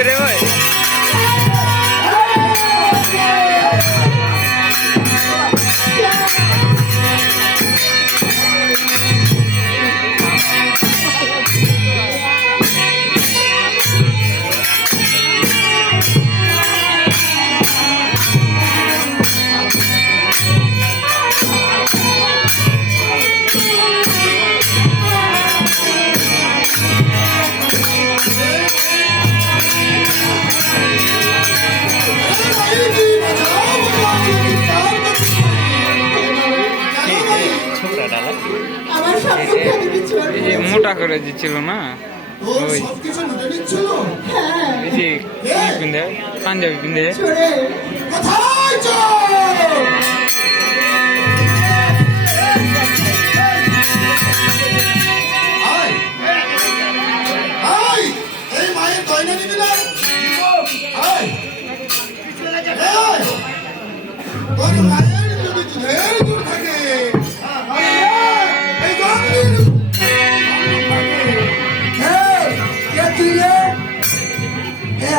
দিচ্ছে রে ভাই। এই যে মোটা করে দিচ্ছিল না ওই এই যে পিন্ধে পাঞ্জাবি পিন্ধে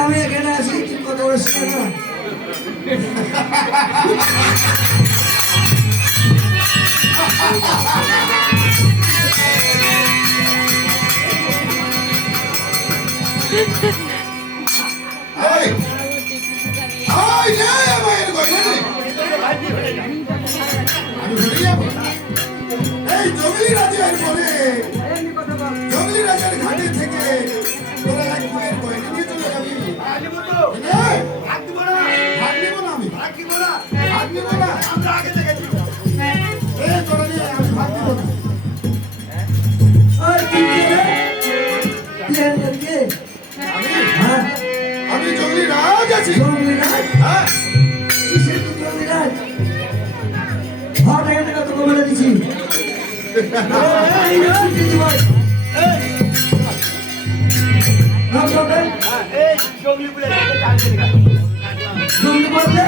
আমি এখানে আছি তুই কত বলছিস না এই জঙ্গলি রাজার পরে জঙ্গলি রাজার ঘাটে থেকে তোরা এক মায়ের গয়না নিয়ে চলে যাবি। ভাগ দিব না আমি ভাগ দিব না আমরা আগে দেখেছি তোরা নিয়ে আমি ভাগ দিব না। আমি জঙ্গলি রাজ আছি। জঙ্গলি রাজ হ্যাঁ কিসের তুই জঙ্গলি রাজ হট এখানে কত বলে দিছি জঙ্গলি বললে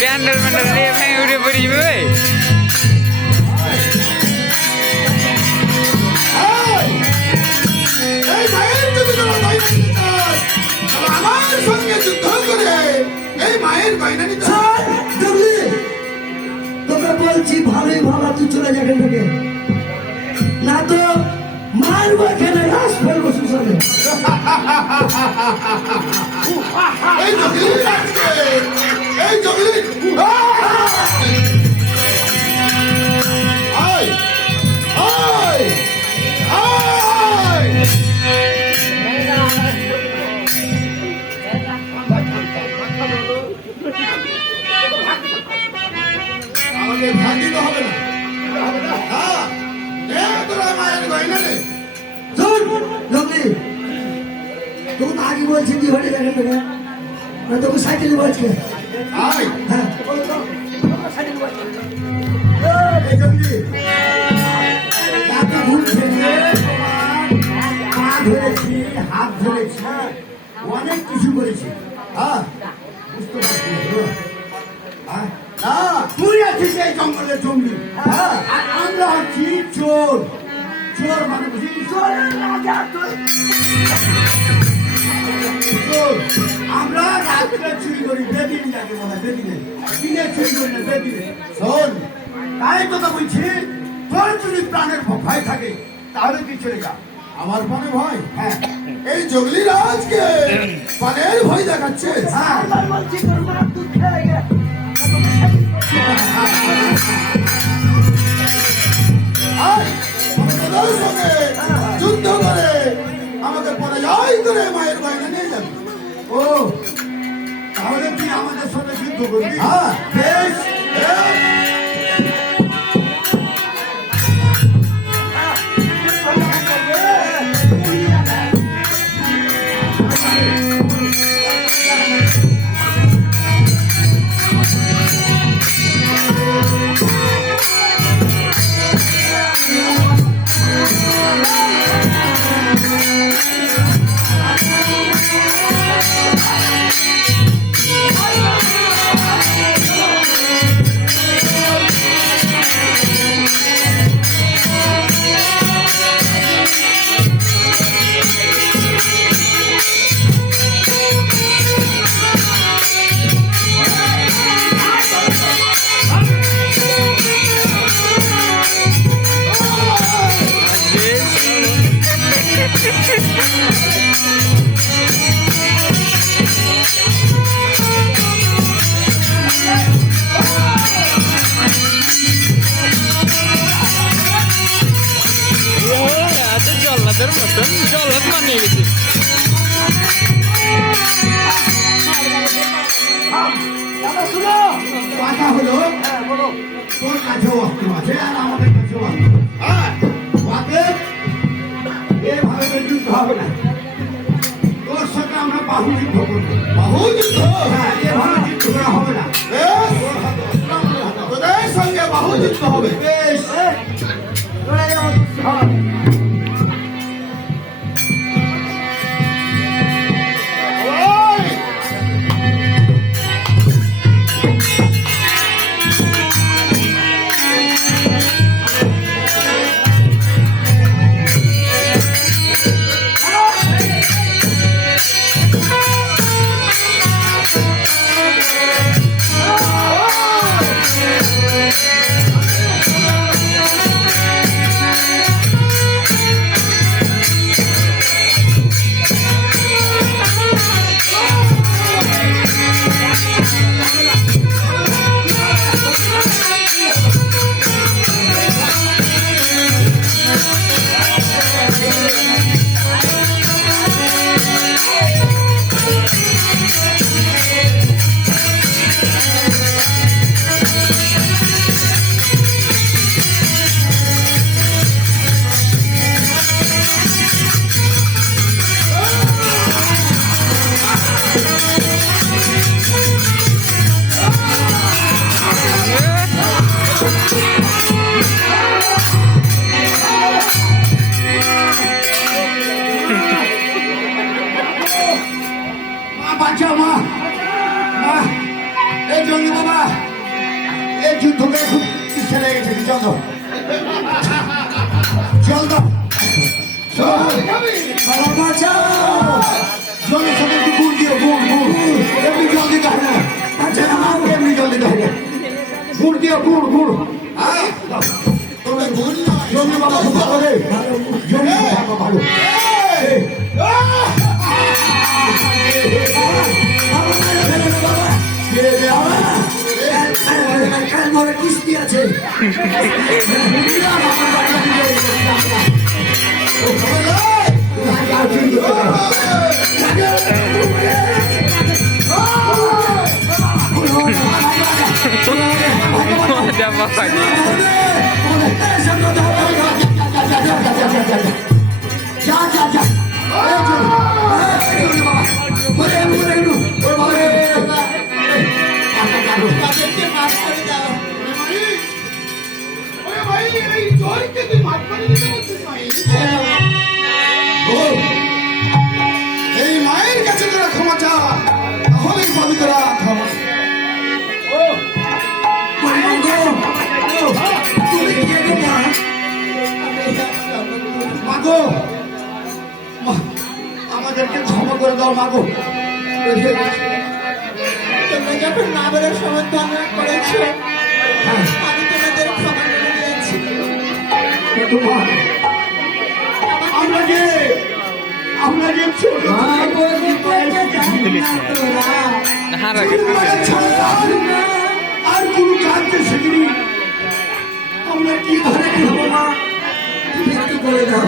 প্যান্ডেল ম্যান্ডেল দিয়ে ভেঙে উঠে পড়ে যাবে ভাই। এই মায়ের যদি তোরা গয়না নিতে চাস তাহলে আমার সঙ্গে যুদ্ধ করে এই মায়ের গয়না নিতে হবে। জঙ্গলি তোকে বলছি ভালোই ভালো তুই চলে যা এখান থেকে না তো মারবো এখানে রাস ফেলবো সুসানে এই জঙ্গলি রাজকে এই জঙ্গলি আয় আয় আয় আমাকে ভাগ দিতে হবে না। হ্যাঁ নে তোরা মায়ের গয়না নে। জঙ্গলি তোকে তো আগে বলছি তুই হটে যা এখান থেকে না তোকে সাইকেলে বলছি আয় হ্যাঁ এই জঙ্গলি এত ভুল থেকে পা ধরেছি হাত ধরেছি অনেক কিছু করেছি হ্যাঁ বুঝতে পারছি না। না তুই আছিস এই জঙ্গলে জঙ্গলি। হ্যাঁ আর আমরা হচ্ছি চোর চোর মানে বুঝি চোরের রাজা তুই চোর আমরা রাত্রে চুরি করি বেদিন যাকে বলে বেদিনে দিনে চুরি করি না বেদিনে শোন তাই তোকে বলছি তোর যদি প্রাণের ভয় থাকে তাহলে তুই চলে যা আমার পানে ভয় হ্যাঁ এই জঙ্গলি রাজকে পানের ভয় দেখাচ্ছে। হ্যাঁ বলছি তোর মা দুধ খেয়ে গে আয় আমাদের সঙ্গে যুদ্ধ করে আমাকে পরাজয় করে মায়ের গয়না নিয়ে যাবে। ও তাহলে তুই আমাদের সঙ্গে যুদ্ধ করবি হ্যাঁ বেশ আমাদের মতন জলত বানিয়ে গেছে। দাদা শুনো, কথা হলো তোর কাছেও অস্ত্র আছে আর আমাদের কাছেও অস্ত্র আছে। হ্যাঁ, অতএব এভাবে তো যুদ্ধ হবে না। তোর সাথে আমরা বাহু যুদ্ধ করবো। বাহু যুদ্ধ? হ্যাঁ, এভাবে যুদ্ধ করা হবে না। বেশ, তোদের সঙ্গে বাহু যুদ্ধ হবে। বেশ, তোরা যেমন সব। ওই! মা বাঁচাও, মা মা, এই জঙ্গি বাবা, এই যুদ্ধকে খুব ইচ্ছা লেগেছে, চল দাও, চল দাও, বাবা বাঁচাও। জলের সাথে একটু গুড় দিও, গুড় গুড়, এমনি জল দিতে হয় না, আচ্ছা, এমনি জল দিতে হয় না, গুড় দিও, গুড় গুড়। তোমরা গুড় নয়, জঙ্গি বাবা খুব ভালো রে, জঙ্গি বাবা ভালো। কাল মরে কিস্তি আছে। মজা পাওয়া যায়। যা যা যা, মরে মরে মরে। এই মায়ের কাছে তোরা ক্ষমা চা, তাহলেই পাবি তোরা ক্ষমা। তুমি কে গো মা? মাগো, আমাদেরকে ক্ষমা করে দাও মাগো। তোমরা যখন না বলার সমর্থন করেছো, আমি তোমাদের ক্ষমা করে দিয়েছি। আমরা যে ছোট হারা আর কোনো কাজে শিখিনি, আমরা কি ধরে তুমি একটু করে দাও।